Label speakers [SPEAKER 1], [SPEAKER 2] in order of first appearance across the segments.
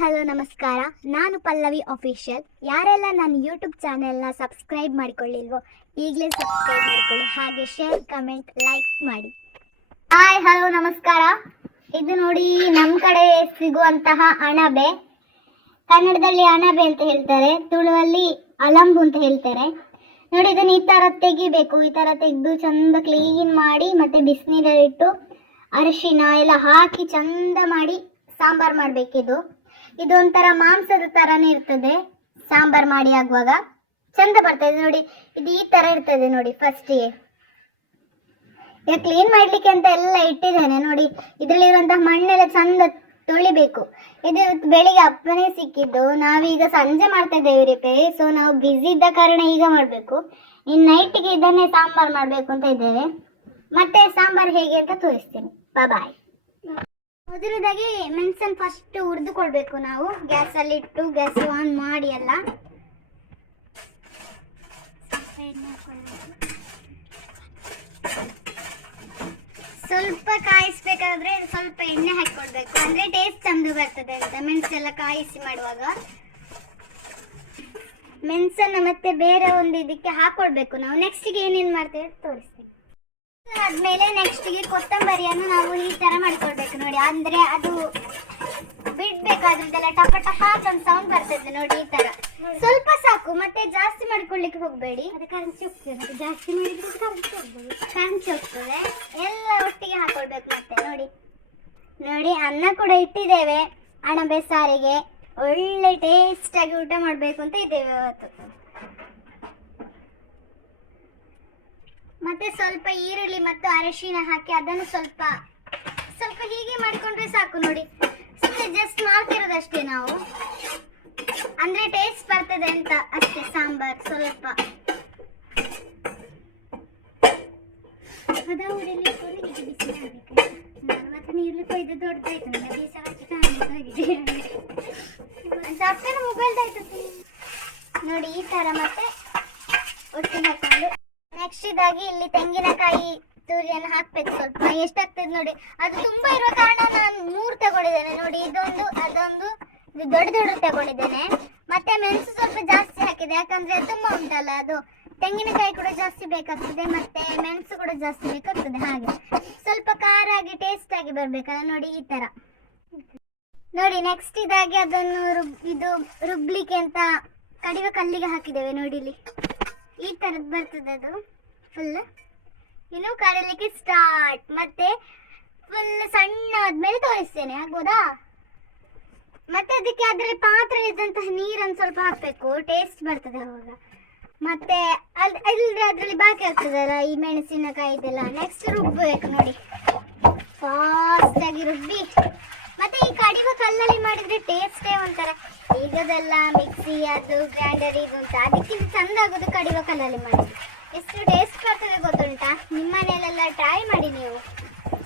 [SPEAKER 1] Hello, ನಮಸ್ಕಾರ. ನಾನು Pallavi official ಯಾರೆಲ್ಲ ನನ್ನ ಯೂಟ್ಯೂಬ್ ಚಾನೆಲ್ನ ಸಬ್ಸ್ಕ್ರೈಬ್ ಮಾಡ್ಕೊಳ್ಳಿಲ್ವೋ, ಈಗಲೇ ಸಬ್ಸ್ಕ್ರೈಬ್ ಮಾಡ್ಕೊಳ್ಳಿ. ಹಾಗೆ ಶೇರ್ ಕಮೆಂಟ್ ಲೈಕ್ ಮಾಡಿ. ಹಾಯ್ ಹಲೋ, ನಮಸ್ಕಾರ. ಇದು ನೋಡಿ ನಮ್ಮ ಕಡೆ ಸಿಗುವಂತಹ ಅಣಬೆ. ಕನ್ನಡದಲ್ಲಿ ಅಣಬೆ ಅಂತ ಹೇಳ್ತಾರೆ. ತುಳುವಲ್ಲಿ ಅಲಂಬು ಅಂತ ಹೇಳ್ತಾರೆ. ನೋಡಿ, ಇದನ್ನ ಈ ತರ ತೆಗಿಬೇಕು. ಈ ತರ ತೆಗೆದು ಚಂದ ಕ್ಲೀನ್ ಮಾಡಿ, ಮತ್ತೆ ಬಿಸಿನೀರಲ್ಲಿಟ್ಟು ಅರಿಶಿನ ಎಲ್ಲ ಹಾಕಿ ಚಂದ ಮಾಡಿ ಸಾಂಬಾರ್ ಮಾಡ್ಬೇಕಿದು. ಇದು ಒಂಥರ ಮಾಂಸದ ತರನೇ ಇರ್ತದೆ. ಸಾಂಬಾರ್ ಮಾಡಿ ಆಗುವಾಗ ಚಂದ ಬರ್ತದೆ ನೋಡಿ. ಇದು ಈ ತರ ಇರ್ತದೆ ನೋಡಿ ಫಸ್ಟಿಗೆ ಈಗ ಕ್ಲೀನ್ ಮಾಡ್ಲಿಕ್ಕೆ ಅಂತ ಎಲ್ಲ ಇಟ್ಟಿದ್ದೇನೆ ನೋಡಿ. ಇದರಲ್ಲಿರುವಂತಹ ಮಣ್ಣೆಲ್ಲ ಚಂದ ತೊಳಿಬೇಕು. ಇದು ಬೆಳಿಗ್ಗೆ ಅಪ್ಪನೇ ಸಿಕ್ಕಿದ್ದು. ನಾವೀಗ ಸಂಜೆ ಮಾಡ್ತಾ ಇದ್ದೇವೆ ರಿಪೇರಿ ಸೊ ನಾವು ಬ್ಯುಸಿ ಇದ್ದ ಕಾರಣ ಈಗ ಮಾಡಬೇಕು. ಇನ್ನು ನೈಟಿಗೆ ಇದನ್ನೇ ಸಾಂಬಾರ್ ಮಾಡಬೇಕು ಅಂತ ಇದ್ದೇವೆ. ಮತ್ತೆ ಸಾಂಬಾರ್ ಹೇಗೆ ಅಂತ ತೋರಿಸ್ತೀನಿ. ಬಾಯ್ ಮೊದಲದಾಗಿ ಮೆಣಸನ್ನು ಫಸ್ಟ್ ಹುರಿದುಕೊಳ್ಬೇಕು ನಾವು. ಗ್ಯಾಸಲ್ಲಿ ಇಟ್ಟು ಗ್ಯಾಸ್ ಆನ್ ಮಾಡಿ ಎಲ್ಲ. ಸ್ವಲ್ಪ ಕಾಯಿಸ್ಬೇಕಾದ್ರೆ ಸ್ವಲ್ಪ ಎಣ್ಣೆ ಹಾಕಿಕೊಡ್ಬೇಕು. ಅಂದ್ರೆ ಟೇಸ್ಟ್ ಚಂದ ಬರ್ತದೆ ಅಂತ. ಮೆಣಸೆಲ್ಲ ಕಾಯಿಸಿ ಮಾಡುವಾಗ. ಮೆಣಸನ್ನು ಮತ್ತೆ ಬೇರೆ ಒಂದು ಇದಕ್ಕೆ ಹಾಕೊಳ್ಬೇಕು ನಾವು. ನೆಕ್ಸ್ಟ್ಗೆ ಏನೇನು ಮಾಡ್ತೇವೆ ತೋರಿಸ್ತೀನಿ. ಆದ್ಮೇಲೆ ನೆಕ್ಸ್ಟ್ಗೆ ಕೊತ್ತಂಬರಿಯನ್ನು ನಾವು ಈ ತರ ಮಾಡ್ಕೊಳ್ಬೇಕು ನೋಡಿ. ಅಂದ್ರೆ ಅದು ಬಿಡ್ಬೇಕು ಅದ್ರದ್ದೆಲ್ಲ ಟಪ ಟಪ ಅಂತ ಸೌಂಡ್ ಬರ್ತದೆ ನೋಡಿ ಈ ತರ. ಸ್ವಲ್ಪ ಸಾಕು, ಮತ್ತೆ ಜಾಸ್ತಿ ಮಾಡ್ಕೊಳ್ಳಿಕ್ಕೆ ಹೋಗ್ಬೇಡಿ. ಅದು ಕರಂಚಿ ಹೋಗ್ತದೆ ಜಾಸ್ತಿ ಮಾಡಿದ್ರೆ ಕರಂಚಿ ಹೋಗ್ಬೋದು ಕರಂಚಿ ಹೋಗ್ತದೆ ಎಲ್ಲ ಒಟ್ಟಿಗೆ ಹಾಕೊಳ್ಬೇಕು ಮತ್ತೆ, ನೋಡಿ. ನೋಡಿ, ಅನ್ನ ಕೂಡ ಇಟ್ಟಿದ್ದೇವೆ. ಅಣಬೆ ಸಾರಿಗೆ. ಒಳ್ಳೆ ಟೇಸ್ಟ್ ಆಗಿ ಊಟ ಮಾಡಬೇಕು ಅಂತ ಇದ್ದೇವೆ ಇವತ್ತು ಮತ್ತೆ ಸ್ವಲ್ಪ ಈರುಳ್ಳಿ ಮತ್ತು ಅರಶಿನ ಹಾಕಿ ಅದನ್ನು ಸ್ವಲ್ಪ ಸ್ವಲ್ಪ ಹೀಗೆ ಮಾಡಿಕೊಂಡ್ರೆ ಸಾಕು ನೋಡಿ. ಸುಮ್ಮನೆ ಜಸ್ಟ್ ಮಾಡ್ತಿರೋದಷ್ಟೇ ನಾವು. ಅಂದ್ರೆ ಟೇಸ್ಟ್ ಬರ್ತದೆ ಅಂತ, ಅಷ್ಟೇ ಸಾಂಬಾರ್ ಸ್ವಲ್ಪ. ಅಪ್ಪನ ಮೊಬೈಲ್ ನೋಡಿ, ಈ ತರ ಮತ್ತೆ ಒಟ್ಟಿಗೆ ಹಾಕೊಂಡು. ನೆಕ್ಸ್ಟ್ ಇದಾಗಿ ಇಲ್ಲಿ ತೆಂಗಿನಕಾಯಿ ತುರಿಯನ್ನು ಹಾಕ್ಬೇಕು ಸ್ವಲ್ಪ ಎಷ್ಟಾಗ್ತದೆ ನೋಡಿ. ಅದು ತುಂಬಾ ಇರುವ ಕಾರಣ ನಾನು ಮೂರು ತಗೊಂಡಿದ್ದೇನೆ. ನೋಡಿ, ಇದೊಂದು, ಅದೊಂದು, ಇದು ದೊಡ್ಡ ದೊಡ್ಡ ತಗೊಂಡಿದ್ದೇನೆ. ಮತ್ತೆ ಮೆಣಸು ಸ್ವಲ್ಪ ಜಾಸ್ತಿ ಹಾಕಿದೆ. ಯಾಕಂದ್ರೆ ತುಂಬಾ ಉಂಟಲ್ಲ ಅದು. ತೆಂಗಿನಕಾಯಿ ಕೂಡ ಜಾಸ್ತಿ ಬೇಕಾಗ್ತದೆ, ಮತ್ತೆ ಮೆಣಸು ಕೂಡ ಜಾಸ್ತಿ ಬೇಕಾಗ್ತದೆ. ಹಾಗೆ. ಸ್ವಲ್ಪ ಖಾರ ಆಗಿ ಟೇಸ್ಟ್ ಆಗಿ ಬರ್ಬೇಕಲ್ಲ ನೋಡಿ, ಈ ತರ. ನೋಡಿ ನೆಕ್ಸ್ಟ್ ಇದಾಗಿ ಅದನ್ನು ಇದು ರುಬ್ಲಿಕ್ಕೆ ಅಂತ ಕಡಿಮೆ ಕಲ್ಲಿಗೆ ಹಾಕಿದ್ದೇವೆ ನೋಡಿ ಇಲ್ಲಿ. ಈ ತರದ್ ಬರ್ತದೆ ಅದು. ಫುಲ್ ಇನ್ನು ಕರೀಲಿಕ್ಕೆ ಸ್ಟಾರ್ಟ್ ಮತ್ತೆ ಫುಲ್ ಸಣ್ಣ ಆದ್ಮೇಲೆ ತೋರಿಸ್ತೇನೆ, ಆಗ್ಬೋದಾ? ಮತ್ತೆ ಅದಕ್ಕೆ ಅದರಲ್ಲಿ ಪಾತ್ರೆ ಇದ್ದಂತಹ ನೀರನ್ನು ಸ್ವಲ್ಪ ಹಾಕ್ಬೇಕು. ಟೇಸ್ಟ್ ಬರ್ತದೆ ಅವಾಗ. ಮತ್ತೆ ಅಲ್ಲಿ ಅದ್ರಲ್ಲಿ ಬಾಕಿ ಆಗ್ತದಲ್ಲ, ಈ ಮೆಣಸಿನಕಾಯಿ ಇದೆಲ್ಲ. ನೆಕ್ಸ್ಟ್ ರುಬ್ಬಬೇಕು ನೋಡಿ. ಫಾಸ್ಟ್ ಆಗಿ ರುಬ್ಬಿ. ಮತ್ತೆ ಈ ಕಡಿಮೆ ಕಲ್ಲಲ್ಲಿ ಮಾಡಿದ್ರೆ ಟೇಸ್ಟೇ ಒಂಥರ. ಈಗದೆಲ್ಲ ಮಿಕ್ಸಿ ಅದು ಗ್ರೈಂಡರ್ ಇದು ಅಂತ ಅದಕ್ಕಿಂತ ಚಂದ ಆಗೋದು ಕಡಿಮೆ ಕಲ್ಲಲ್ಲಿ ಮಾಡಿದ್ರೆ. ಎಷ್ಟು ಟೇಸ್ಟ್ ಬರ್ತದೆ ಗೊತ್ತುಂಟಾ? ನಿಮ್ಮ ಮನೆಯಲ್ಲೆಲ್ಲ ಟ್ರೈ ಮಾಡಿ ನೀವು.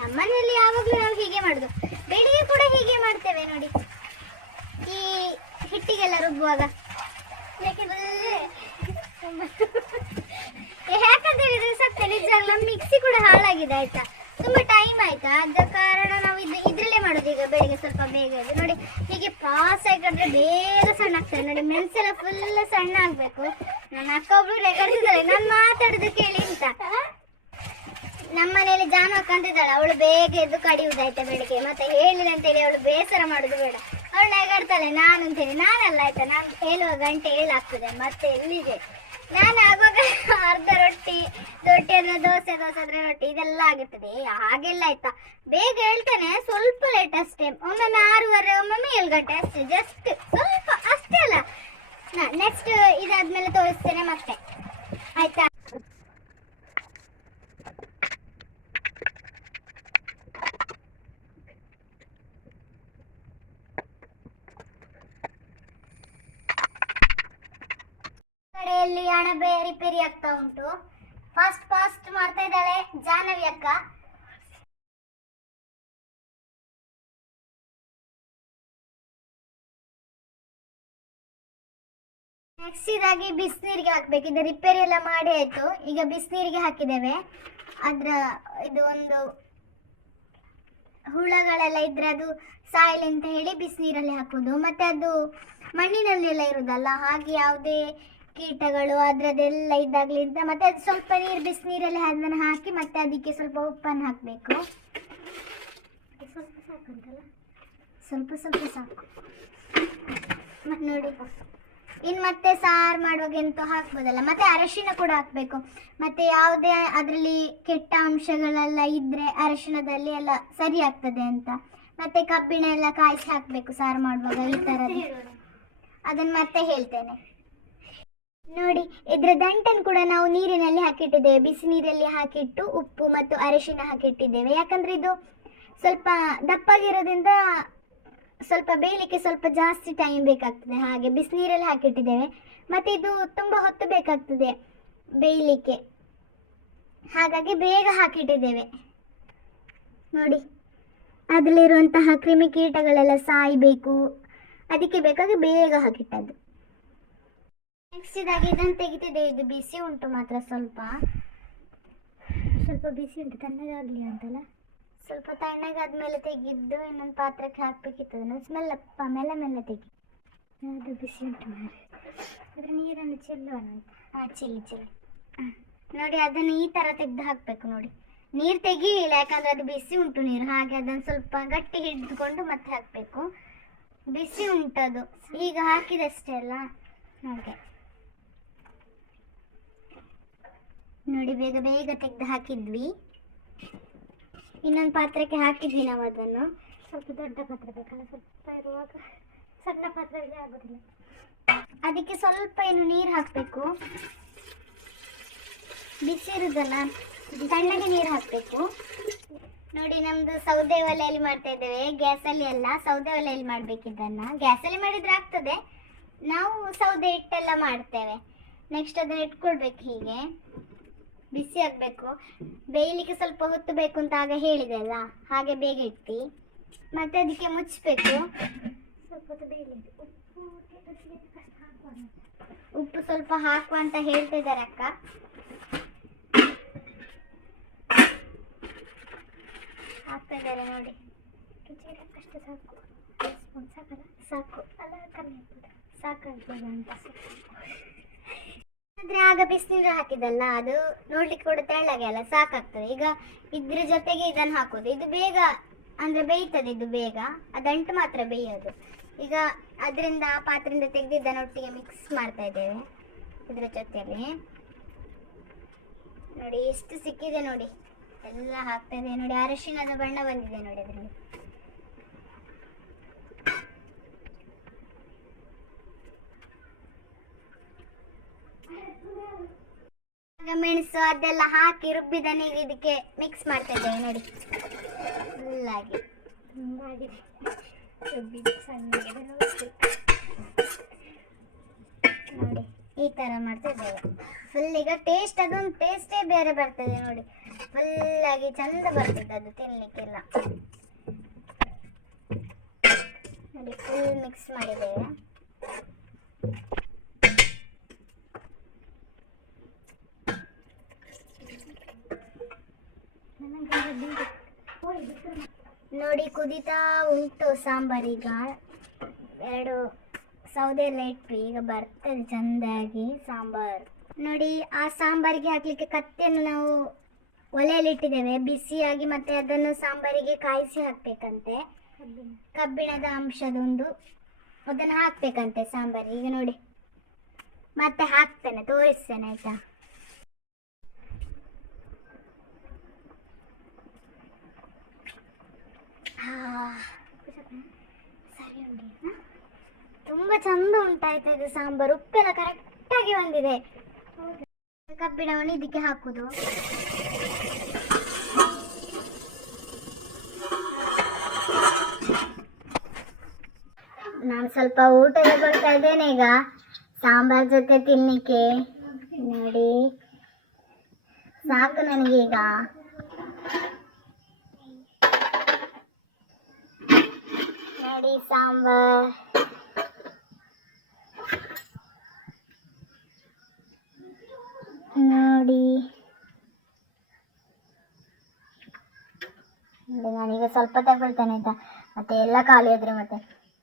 [SPEAKER 1] ನಮ್ಮನೆಯಲ್ಲಿ ಯಾವಾಗಲೂ ನಾವು ಹೀಗೆ ಮಾಡೋದು. ಬೆಳಿಗ್ಗೆ ಕೂಡ ಹೀಗೆ ಮಾಡ್ತೇವೆ ನೋಡಿ. ಈ ಹಿಟ್ಟಿಗೆಲ್ಲ ರುಬ್ಬುವಾಗ. ಯಾಕಂತ ಹೇಳಿದ್ರೆ ಸತ್ಯ ನಿಜ ನಮ್ಮ ಮಿಕ್ಸಿ ಕೂಡ ಹಾಳಾಗಿದೆ, ಆಯ್ತಾ? ತುಂಬಾ ಟೈಮ್ ಆಯ್ತಾ? ಆದ ಕಾರಣ ನಾವು ಇದು ಇದ್ರಲ್ಲೇ ಮಾಡೋದು ಈಗ ಬೆಳಿಗ್ಗೆ ಸ್ವಲ್ಪ ಬೇಗ ಇದೆ ನೋಡಿ, ಹೀಗೆ ಪಾಸ್ ಆಗಿದ್ರೆ ಬೇಗ ಸಣ್ಣ ಆಗ್ತದೆ. ನೋಡಿ ಮೆಣಸೆಲ್ಲ ಫುಲ್ ಸಣ್ಣ ಆಗ್ಬೇಕು. ನನ್ನ ಅಕ್ಕ ಒಬ್ರು ರೆಗಡ್ತಿದ್ದಾಳೆ ನಾನು ಮಾತಾಡುದು ಕೇಳಿ ಅಂತ ನಮ್ಮ ಮನೆಯಲ್ಲಿ ಜಾನು ಅಕ್ಕ ಅವಳು ಬೇಗ ಎದ್ದು ಕಡಿಯುವುದಾಯ್ತಾ ಬೆಳಿಗ್ಗೆ. ಮತ್ತೆ ಹೇಳಿಲ್ಲ ಅಂತೇಳಿ ಅವಳು ಬೇಸರ ಮಾಡುದು ಬೇಡ. ಅವಳು ನೆಗಾಡ್ತಾಳೆ, ನಾನು ಅಂತೇಳಿ ನಾನಲ್ಲ ಆಯ್ತಾ? ನಾನು ಹೇಳುವ ಗಂಟೆ ಏಳಾಗ್ತದೆ. ಮತ್ತೆ ಎಲ್ಲಿದೆ? ನಾನು ಆಗುವಾಗ ಅರ್ಧ ರೊಟ್ಟಿ ರೊಟ್ಟಿ ದೋಸೆ ದೋಸೆ ಅಂದ್ರೆ ರೊಟ್ಟಿ, ಇದೆಲ್ಲ ಆಗಿರ್ತದೆ. ಹಾಗೆಲ್ಲ ಆಯ್ತಾ? ಬೇಗ ಹೇಳ್ತೇನೆ, ಸ್ವಲ್ಪ ಲೇಟ್ ಅಷ್ಟೇ. ಒಮ್ಮೊಮ್ಮೆ ಆರೂವರೆ, ಒಮ್ಮೊಮ್ಮೆ ಏಳು ಗಂಟೆ ಅಷ್ಟೇ. ಜಸ್ಟ್ ಸ್ವಲ್ಪ ಅಷ್ಟೇ ಅಲ್ಲ. ನೆಕ್ಸ್ಟ್ ಇದಾದ್ಮೇಲೆ ತೋರಿಸ್ತೇನೆ ಮತ್ತೆ. ಆಯ್ತಾ? ರಿಪೇರಿ ಆಗ್ತಾ ಉಂಟು. ಫಾಸ್ಟ್ ಫಾಸ್ಟ್ ಮಾಡ್ತಾ ಇದ್ದಾಳೆ ಜಾಹ್ನವಿ ಅಕ್ಕ. ನೆಕ್ಸ್ಟ್ ಇದಾಗಿ ಬಿಸಿನೀರಿಗೆ ಹಾಕ್ಬೇಕು. ಇದು ರಿಪೇರಿ ಎಲ್ಲ ಮಾಡಿ ಆಯ್ತು. ಈಗ ಬಿಸಿನೀರಿಗೆ ಹಾಕಿದ್ದೇವೆ. ಅದ್ರ ಇದು ಒಂದು ಹುಳಗಳೆಲ್ಲ ಇದ್ರೆ ಅದು ಸಾಯಲಿ ಅಂತ ಹೇಳಿ ಬಿಸಿನೀರಲ್ಲಿ ಹಾಕೋದು ಮತ್ತೆ ಅದು ಮಣ್ಣಿನಲ್ಲೆಲ್ಲ ಇರುದಲ್ಲ, ಹಾಗೆ ಯಾವುದೇ ಕೀಟಗಳು ಅದ್ರದ್ದೆಲ್ಲ ಅಂತ ಮತ್ತೆ ಅದು ಸ್ವಲ್ಪ ನೀರು ಬಿಸಿನೀರಲ್ಲಿ ಅದನ್ನು ಹಾಕಿ ಮತ್ತೆ ಅದಕ್ಕೆ ಸ್ವಲ್ಪ ಉಪ್ಪನ್ನು ಹಾಕಬೇಕು. ಸ್ವಲ್ಪ ಸಾಕುಂಟಲ್ಲ ಸ್ವಲ್ಪ ಸ್ವಲ್ಪ ಸಾಕು. ಮತ್ತೆ ನೋಡಿ. ಇನ್ನು ಮತ್ತೆ ಸಾರು ಮಾಡುವಾಗ ಎಂತ ಹಾಕ್ಬೋದಲ್ಲ, ಮತ್ತೆ ಅರಶಿನ ಕೂಡ ಹಾಕಬೇಕು. ಮತ್ತೆ ಯಾವುದೇ ಅದರಲ್ಲಿ ಕೆಟ್ಟ ಅಂಶಗಳೆಲ್ಲ ಇದ್ದರೆ ಅರಶಿನದಲ್ಲಿ ಎಲ್ಲ ಸರಿ ಆಗ್ತದೆ ಅಂತ. ಮತ್ತೆ ಕಬ್ಬಿಣ ಎಲ್ಲ ಕಾಯಿಸಿ ಹಾಕಬೇಕು ಸಾರು ಮಾಡುವಾಗ ಈ ಥರ ಅದನ್ನು ಮತ್ತೆ ಹೇಳ್ತೇನೆ. ನೋಡಿ, ಇದರ ದಂಟನ್ನು ಕೂಡ ನಾವು ನೀರಿನಲ್ಲಿ ಹಾಕಿಟ್ಟಿದ್ದೇವೆ. ಬಿಸಿ ನೀರಲ್ಲಿ ಹಾಕಿಟ್ಟು ಉಪ್ಪು ಮತ್ತು ಅರಿಶಿನ ಹಾಕಿಟ್ಟಿದ್ದೇವೆ. ಯಾಕಂದ್ರೆ ಇದು ಸ್ವಲ್ಪ ದಪ್ಪಾಗಿರೋದ್ರಿಂದ ಸ್ವಲ್ಪ ಬೇಯಲಿಕ್ಕೆ ಸ್ವಲ್ಪ ಜಾಸ್ತಿ ಟೈಮ್ ಬೇಕಾಗ್ತದೆ. ಹಾಗೆ ಬಿಸಿನೀರಲ್ಲಿ ಹಾಕಿಟ್ಟಿದ್ದೇವೆ. ಮತ್ತು ಇದು ತುಂಬ ಹೊತ್ತು ಬೇಕಾಗ್ತದೆ ಬೇಯಲಿಕ್ಕೆ. ಹಾಗಾಗಿ ಬೇಗ ಹಾಕಿಟ್ಟಿದ್ದೇವೆ. ನೋಡಿ, ಅದರಲ್ಲಿರುವಂತಹ ಕ್ರಿಮಿಕೀಟಗಳೆಲ್ಲ ಸಾಯಬೇಕು. ಅದಕ್ಕೆ ಬೇಕಾಗಿ ಬೇಗ ಹಾಕಿಟ್ಟದ್ದು. ನೆಕ್ಸ್ಟ್ ಇದಾಗಿ ಇದನ್ನು ತೆಗಿತಿದೆ ಇದು ಬಿಸಿ ಉಂಟು ಮಾತ್ರ ಸ್ವಲ್ಪ. ಸ್ವಲ್ಪ ಬಿಸಿ ಉಂಟು, ತಣ್ಣಗಾಗಲಿ ಅಂತಲ್ಲ. ಸ್ವಲ್ಪ ತಣ್ಣಗಾದ್ಮೇಲೆ ತೆಗೆದು ಇನ್ನೊಂದು ಪಾತ್ರಕ್ಕೆ ಹಾಕ್ಬೇಕಿತ್ತು. ಅದನ್ನು ಸ್ಮೆಲ್ಲಪ್ಪ ಮೆಲ್ಲ ಮೆಲ್ಲ ತೆಗಿ. ಅದು ಬಿಸಿ ಉಂಟು ಮಾರೆ ಅದ್ರ ನೀರನ್ನು ಚೆಲ್ಲುವ ಅಂತ ಹಾಂ ಚಿಲ್ಲಿ ಚಿಲ್ಲಿ. ಹಾಂ ನೋಡಿ, ಅದನ್ನು ಈ ಥರ ತೆಗೆದು ಹಾಕಬೇಕು ನೋಡಿ. ನೀರು ತೆಗೀಲಿಲ್ಲ, ಯಾಕಂದ್ರೆ ಅದು ಬಿಸಿ ಉಂಟು ನೀರು. ಹಾಗೆ ಅದನ್ನು ಸ್ವಲ್ಪ ಗಟ್ಟಿ ಹಿಡಿದುಕೊಂಡು ಮತ್ತೆ ಹಾಕಬೇಕು. ಬಿಸಿ ಉಂಟದು. ಈಗ ಹಾಕಿದಷ್ಟೇ ಅಲ್ಲ? ಹಾಗೆ. ನೋಡಿ, ಬೇಗ ಬೇಗ ತೆಗೆದು ಹಾಕಿದ್ವಿ. ಇನ್ನೊಂದು ಪಾತ್ರಕ್ಕೆ ಹಾಕಿದ್ವಿ ನಾವು ಅದನ್ನು. ಸ್ವಲ್ಪ ದೊಡ್ಡ ಪಾತ್ರೆ ಬೇಕಲ್ಲ, ಸ್ವಲ್ಪ ಇರುವಾಗ ಸಣ್ಣ ಪಾತ್ರೆಗೆ ಆಗೋದಿಲ್ಲ. ಅದಕ್ಕೆ ಸ್ವಲ್ಪ ಏನು ನೀರು ಹಾಕಬೇಕು. ಬಿಸಿ ಇರುದಲ್ಲ ತಣ್ಣಗೆ ನೀರು ಹಾಕಬೇಕು. ನೋಡಿ, ನಮ್ದು ಸೌದೆ ಒಲೆಯಲ್ಲಿ ಮಾಡ್ತಾ ಇದ್ದೇವೆ. ಗ್ಯಾಸಲ್ಲಿ ಅಲ್ಲ, ಸೌದೆ ಒಲೆಯಲ್ಲಿ ಮಾಡ್ಬೇಕಿದ್ದನ್ನ ಗ್ಯಾಸಲ್ಲಿ ಮಾಡಿದ್ರೆ ಆಗ್ತದೆ. ನಾವು ಸೌದೆ ಇಟ್ಟೆಲ್ಲ ಮಾಡ್ತೇವೆ. ನೆಕ್ಸ್ಟ್ ಅದನ್ನ ಇಟ್ಕೊಳ್ಬೇಕು ಹೀಗೆ. ಬಿಸಿ ಆಗಬೇಕು. ಬೇಯಲಿಕ್ಕೆ ಸ್ವಲ್ಪ ಹೊತ್ತು ಬೇಕು ಅಂತ ಆಗ ಹೇಳಿದೆ ಅಲ್ಲ, ಹಾಗೆ ಬೇಗ ಇಟ್ಟು ಮತ್ತೆ ಅದಕ್ಕೆ ಮುಚ್ಚಬೇಕು ಸ್ವಲ್ಪ ಉಪ್ಪು ಸ್ವಲ್ಪ ಹಾಕುವ ಅಂತ ಹೇಳ್ತಾ ಇದ್ದಾರೆ ಅಕ್ಕ. ಹಾಕ್ತಾ ಇದ್ದಾರೆ ನೋಡಿ. ರುಚಿಗೆ ಸಾಕು. ಸಾಕು. ಅಲ್ಲ ಕಮ್ಮಿ ಸಾಕಾಗ್ತದೆ ಅಂತ. ಆದ್ರೆ ಆಗ ಬಿಸಿನೀರು ಹಾಕಿದಲ್ಲ ಅದು ನೋಡ್ಲಿಕ್ಕೆ ಕೂಡ ತೆಳ್ಳಗೆ ಅಲ್ಲ ಸಾಕಾಗ್ತದೆ. ಈಗ ಇದ್ರ ಜೊತೆಗೆ ಇದನ್ನು ಹಾಕೋದು. ಇದು ಬೇಗ, ಅಂದ್ರೆ ಬೇಯ್ತದೆ ಇದು ಬೇಗ. ಅದಂಟು ಮಾತ್ರ ಬೇಯೋದು. ಈಗ ಅದರಿಂದ ಆ ಪಾತ್ರೆಯಿಂದ ತೆಗೆದು ಒಟ್ಟಿಗೆ ಮಿಕ್ಸ್ ಮಾಡ್ತಾ ಇದ್ದೇವೆ. ಇದ್ರ ಜೊತೆಯಲ್ಲಿ ನೋಡಿ, ಎಷ್ಟು ಸಿಕ್ಕಿದೆ ನೋಡಿ. ಎಲ್ಲ ಹಾಕ್ತಾ ಇದೆ ನೋಡಿ. ಅರಶಿನದ ಬಣ್ಣ ಬಂದಿದೆ ನೋಡಿ ಅದರಲ್ಲಿ. ಮೆಣಸು ಅದೆಲ್ಲ ಹಾಕಿ ರುಬ್ಬಿದ ನೀರು ಇದಕ್ಕೆ ಮಿಕ್ಸ್ ಮಾಡ್ತಾ ಇದ್ದೇವೆ, ನೋಡಿ. ಫುಲ್ಲಾಗಿ ನೋಡಿ, ಈ ತರ ಮಾಡ್ತಾ ಇದ್ದೇವೆ. ಫುಲ್ ಈಗ ಟೇಸ್ಟ್ ಅದೊಂದು ಟೇಸ್ಟೇ ಬೇರೆ ಬರ್ತದೆ ನೋಡಿ. ಫುಲ್ ಆಗಿ ಚಂದ ಬರ್ತದೆ ಅದು ತಿನ್ನಲಿಕ್ಕೆಲ್ಲ ನೋಡಿ ಫುಲ್ ಮಿಕ್ಸ್ ಮಾಡಿದ್ದೇವೆ. ನೋಡಿ, ಕುದಿತಾ ಉಂಟು ಸಾಂಬಾರೀಗ ಎರಡು ಸೌದೆ ಎಲ್ಲ ಇಟ್ವಿ ಈಗ ಬರ್ತದೆ ಚೆಂದಾಗಿ ಸಾಂಬಾರ್. ನೋಡಿ, ಆ ಸಾಂಬಾರಿಗೆ ಹಾಕ್ಲಿಕ್ಕೆ ಕತ್ತೆಯನ್ನು ನಾವು ಒಲೆಯಲ್ಲಿ ಇಟ್ಟಿದ್ದೇವೆ. ಬಿಸಿಯಾಗಿ ಮತ್ತೆ ಅದನ್ನು ಸಾಂಬಾರಿಗೆ ಕಾಯಿಸಿ ಹಾಕ್ಬೇಕಂತೆ. ಕಬ್ಬಿಣದ ಅಂಶದೊಂದು ಅದನ್ನು ಹಾಕ್ಬೇಕಂತೆ ಸಾಂಬಾರಿಗೆ. ಈಗ ನೋಡಿ, ಮತ್ತೆ ಹಾಕ್ತೇನೆ, ತೋರಿಸ್ತೇನೆ, ಆಯ್ತಾ? ಸರಿ ಉಂಡಿ ತುಂಬ ಚಂದ ಉಂಟಾಯ್ತು ಇದು ಸಾಂಬಾರು. ಉಪ್ಪೆಲ್ಲ ಕರೆಕ್ಟಾಗಿ ಬಂದಿದೆ. ಕಬ್ಬಿಣವನ್ನು ಇದಕ್ಕೆ ಹಾಕುದು. ನಾನು ಸ್ವಲ್ಪ ಊಟ ತಗೊಳ್ತಾ ಇದ್ದೇನೆ ಈಗ. ಸಾಂಬಾರ್ ಜೊತೆ ತಿನ್ನಿಕೆ ನೋಡಿ. ಸಾಕು ನನಗೀಗ ನೋಡಿ ಸಾಂಬಾರ್. ನೋಡಿ. ನಾನೀಗ ಸ್ವಲ್ಪ ತಗೊಳ್ತೇನೆ ಆಯ್ತಾ? ಮತ್ತೆ ಎಲ್ಲ ಖಾಲಿ ಆದ್ರೆ ಮತ್ತೆ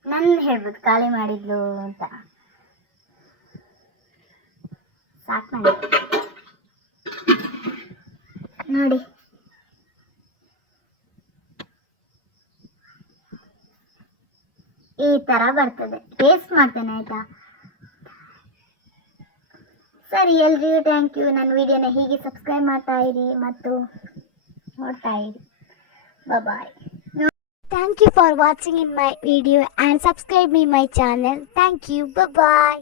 [SPEAKER 1] ನನ್ ಹೇಳ್ಬೋದು, ಖಾಲಿ ಮಾಡಿದ್ಲು ಅಂತ. ಸಾಕು ಮಾಡಿ ನೋಡಿ. ಈ ತರ ಬರ್ತದೆ. ಟೇಸ್ಟ್ ಮಾಡ್ತೇನೆ, ಆಯ್ತಾ? ಸರಿ, ಎಲ್ರಿಗೂ ಥ್ಯಾಂಕ್ ಯು ನನ್ನ ವಿಡಿಯೋನ ಹೀಗೆ ಸಬ್ಸ್ಕ್ರೈಬ್ ಮಾಡ್ತಾ ಇರಿ ಮತ್ತು ನೋಡ್ತಾ ಇರಿ. Bye thank you for watching in my video and subscribe me my channel thank you bye.